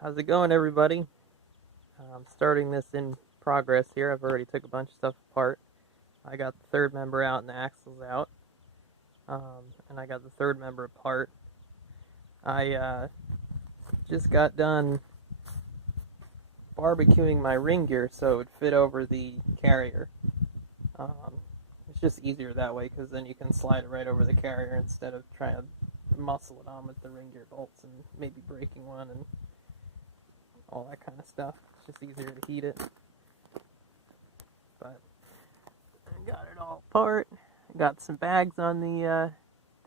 How's it going, everybody? I'm starting this in progress here. I've already took a bunch of stuff apart. I got the third member out and the axles out, and I got the third member apart. I just got done barbecuing my ring gear so it would fit over the carrier. It's just easier that way because then you can slide it right over the carrier instead of trying to muscle it on with the ring gear bolts and maybe breaking one and all that kind of stuff. It's just easier to heat it. But I got it all apart. I got some bags on the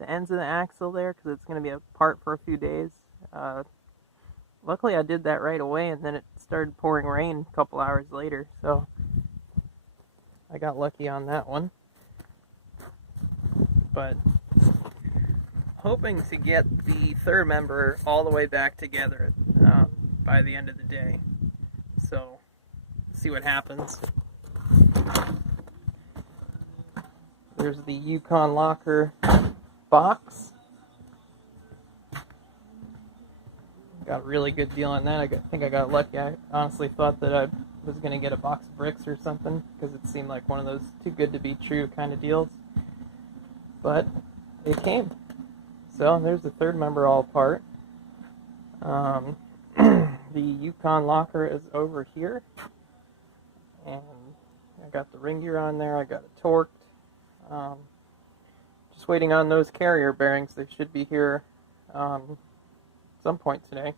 ends of the axle there because it's going to be apart for a few days. Luckily I did that right away, and then it started pouring rain a couple hours later, so I got lucky on that one. But hoping to get the third member all the way back together by the end of the day. So, see what happens. There's the Yukon locker box. Got a really good deal on that. I think I got lucky. I honestly thought that I was going to get a box of bricks or something because it seemed like one of those too good to be true kind of deals. But it came. So there's the third member all apart. The Yukon locker is over here. And I got the ring gear on there. I got it torqued. Just waiting on those carrier bearings. They should be here some point today.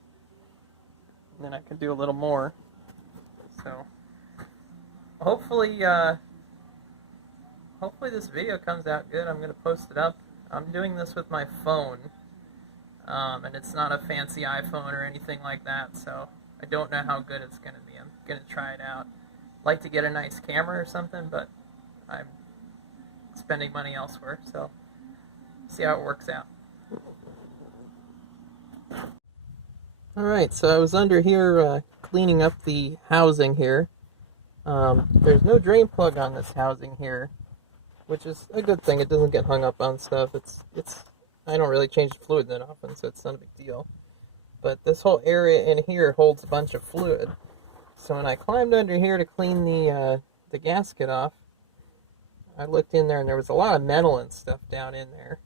And then I can do a little more. So hopefully this video comes out good. I'm going to post it up. I'm doing this with my phone, and it's not a fancy iPhone or anything like that, so I don't know how good it's going to be. I'm going to try it out. I'd like to get a nice camera or something, but I'm spending money elsewhere, so see how it works out. Alright, so I was under here cleaning up the housing here. There's no drain plug on this housing here, which is a good thing. It doesn't get hung up on stuff. I don't really change the fluid that often, so it's not a big deal. But this whole area in here holds a bunch of fluid. So when I climbed under here to clean the gasket off, I looked in there and there was a lot of metal and stuff down in there.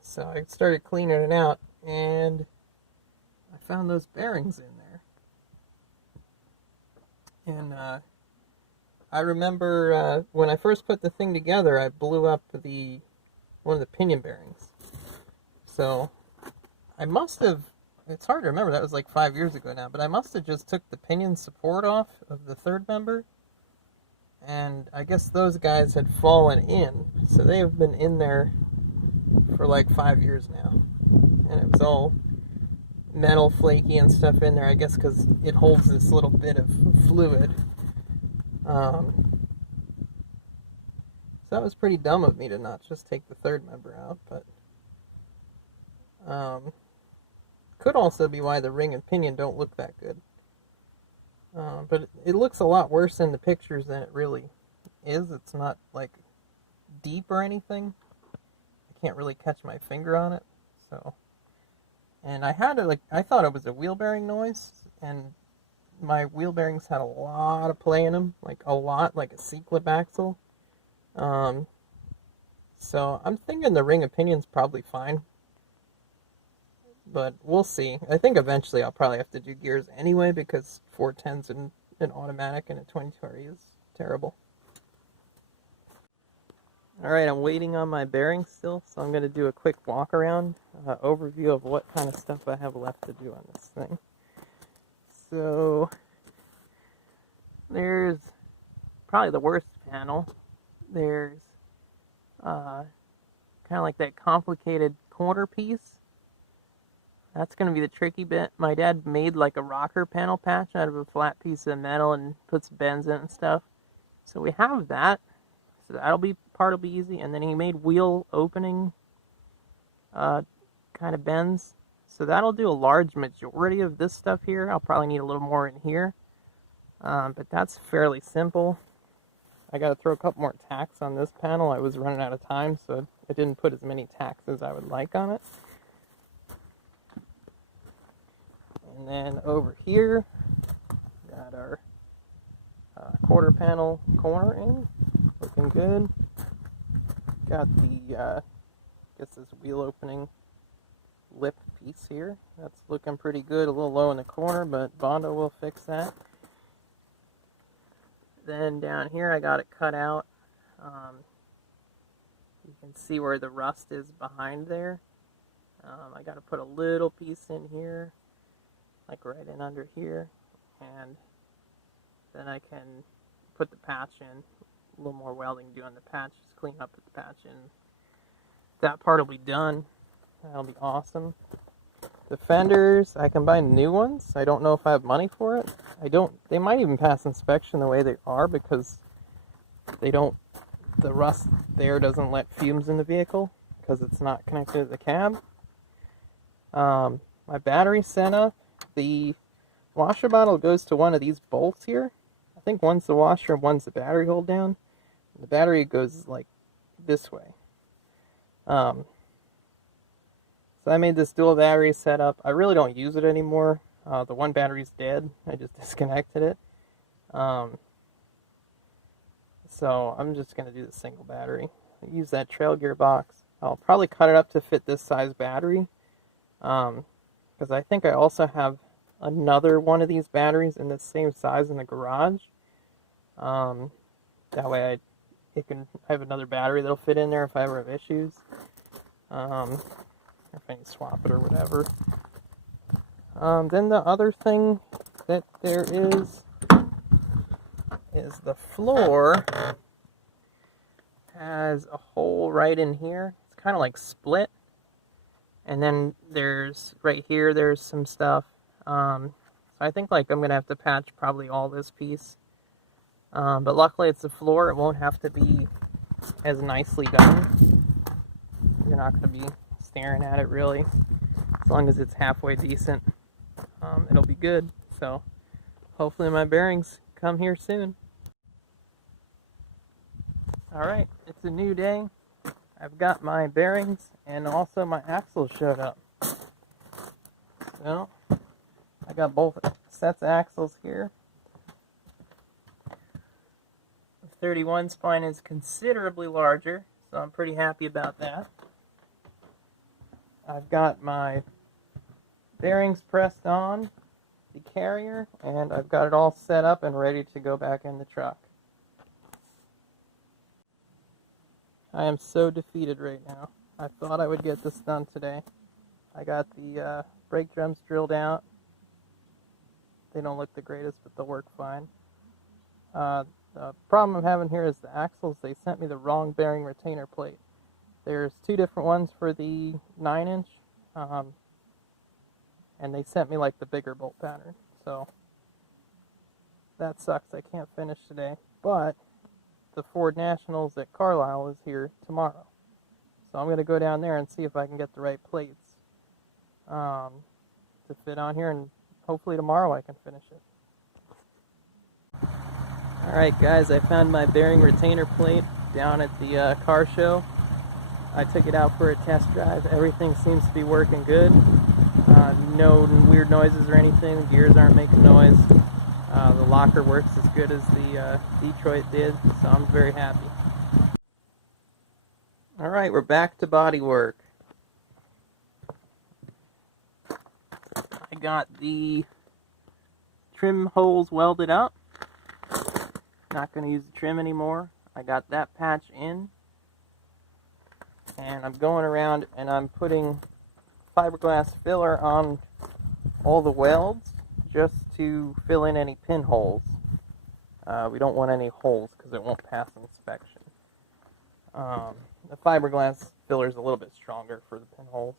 So I started cleaning it out, and I found those bearings in there. And I remember when I first put the thing together, I blew up one of the pinion bearings. So I must have, it's hard to remember, that was like 5 years ago now, but I must have just took the pinion support off of the third member, and I guess those guys had fallen in, so they have been in there for like 5 years now, and it was all metal flaky and stuff in there, I guess because it holds this little bit of fluid. So that was pretty dumb of me to not just take the third member out, but could also be why the ring and pinion don't look that good. But it looks a lot worse in the pictures than it really is. It's not like deep or anything. I can't really catch my finger on it. So, and I thought it was a wheel bearing noise, and my wheel bearings had a lot of play in them, like a lot, like a C-clip axle. So I'm thinking the ring and pinion's probably fine, but we'll see. I think eventually I'll probably have to do gears anyway because 410s and an automatic and a 22RE is terrible. Alright, I'm waiting on my bearings still, so I'm going to do a quick walk around, overview of what kind of stuff I have left to do on this thing. So, there's probably the worst panel. There's kind of like that complicated corner piece. That's going to be the tricky bit. My dad made like a rocker panel patch out of a flat piece of metal and put some bends in it and stuff. So we have that. So part will be easy. And then he made wheel opening kind of bends. So that'll do a large majority of this stuff here. I'll probably need a little more in here. But that's fairly simple. I got to throw a couple more tacks on this panel. I was running out of time, so I didn't put as many tacks as I would like on it. And then over here, got our quarter panel corner in, looking good. Got the, I guess this wheel opening lip piece here. That's looking pretty good, a little low in the corner, but Bondo will fix that. Then down here I got it cut out. You can see where the rust is behind there. I got to put a little piece in here, like right in under here, and then I can put the patch in. A little more welding to do on the patch, just clean up the patch, and that part will be done. That'll be awesome. The fenders, I can buy new ones. I don't know if I have money for it. They might even pass inspection the way they are, because the rust there doesn't let fumes in the vehicle because it's not connected to the cab. My battery set up. The washer bottle goes to one of these bolts here. I think one's the washer and one's the battery hold down. The battery goes like this way. So I made this dual battery setup. I really don't use it anymore. The one battery's dead. I just disconnected it. So I'm just going to do the single battery. I use that trail gearbox. I'll probably cut it up to fit this size battery. Because I think I also have another one of these batteries in the same size in the garage. That way I have another battery that'll fit in there if I ever have issues. Or if I need to swap it or whatever. Then the other thing that there is the floor has a hole right in here. It's kind of like split. And then there's, right here, there's some stuff. So I think like I'm going to have to patch probably all this piece. But luckily it's the floor. It won't have to be as nicely done. You're not going to be staring at it really. As long as it's halfway decent, it'll be good. So hopefully my bearings come here soon. Alright, it's a new day. I've got my bearings and also my axles showed up. So I got both sets of axles here. The 31 spline is considerably larger, so I'm pretty happy about that. I've got my bearings pressed on the carrier, and I've got it all set up and ready to go back in the truck. I am so defeated right now. I thought I would get this done today. I got the brake drums drilled out. They don't look the greatest, but they'll work fine. The problem I'm having here is the axles. They sent me the wrong bearing retainer plate. There's two different ones for the 9-inch, and they sent me like the bigger bolt pattern. So that sucks. I can't finish today, but the Ford Nationals at Carlisle is here tomorrow. So I'm going to go down there and see if I can get the right plates to fit on here, and hopefully tomorrow I can finish it. Alright guys, I found my bearing retainer plate down at the car show. I took it out for a test drive. Everything seems to be working good. No weird noises or anything. The gears aren't making noise. The locker works as good as the Detroit did, so I'm very happy. Alright, we're back to body work. I got the trim holes welded up. Not going to use the trim anymore. I got that patch in. And I'm going around and I'm putting fiberglass filler on all the welds just to fill in any pinholes. We don't want any holes because it won't pass inspection. The fiberglass filler is a little bit stronger for the pinholes.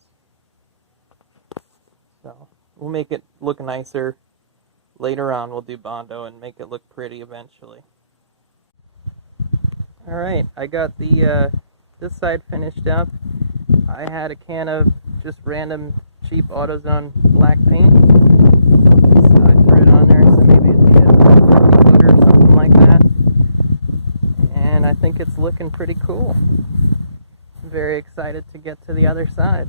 So we'll make it look nicer. Later on we'll do Bondo and make it look pretty eventually. Alright, I got the this side finished up. I had a can of just random cheap AutoZone black paint. So I threw it on there, so maybe it'd be a 50-footer or something like that. And I think it's looking pretty cool. I'm very excited to get to the other side.